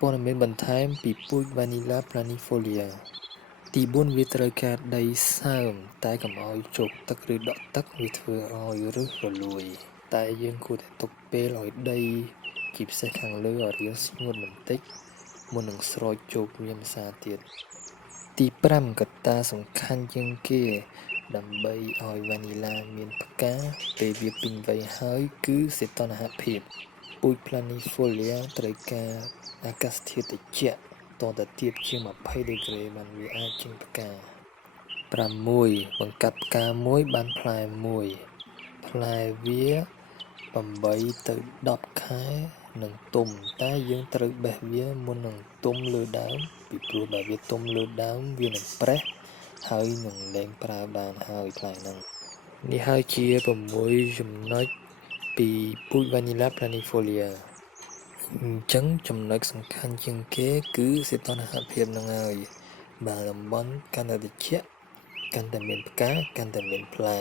ព័ត៌មានបន្ថែមពីពូជ Vanilla planifolia ទី4 វាត្រូវការដីសើមតែកុំឲ្យជោគទឹកឬដក់ទឹកវាធ្វើឲ្យឫសរលួយតែយើងគួរតែទុកពេលឲ្យដីជាពិសេសខាងលើឲ្យរាងស្ងួតបន្តិចមុននឹងស្រោចជោគវាម្សាទៀតទី5កត្តាសំខាន់ជាងគេដើម្បីឲ្យ Vanilla មានផ្កាពេលវាពេញវ័យហើយគឺសីតុណ្ហភាពពូជ planifolia ត្រូវការអាកាសធាតុត្រជាក់តតែទាបជាង20ដឺក្រេបានវាអាចចេញផ្កា6បង្កាត់ផ្កាមួយបានផ្លែមួយផ្លែវា8ទៅ10ខែនឹងទុំតែយើងត្រូវបេះវាមុននឹងទុំលើដើមពីព្រោះបើវាទុំលើដើមវានឹងប្រេះហើយនឹងលែងប្រើបានហើយផ្លែហ្នឹងនេះហើយជា6ចំណុចពីពូជ Vanilla planifolia អញ្ចឹងចំណុចសំខាន់ជាងគេគឺសីតុណ្ហភាពហ្នឹងហើយបើតំបន់កាន់តែត្រជាក់កាន់តែមានផ្កាកាន់តែមានផ្លែ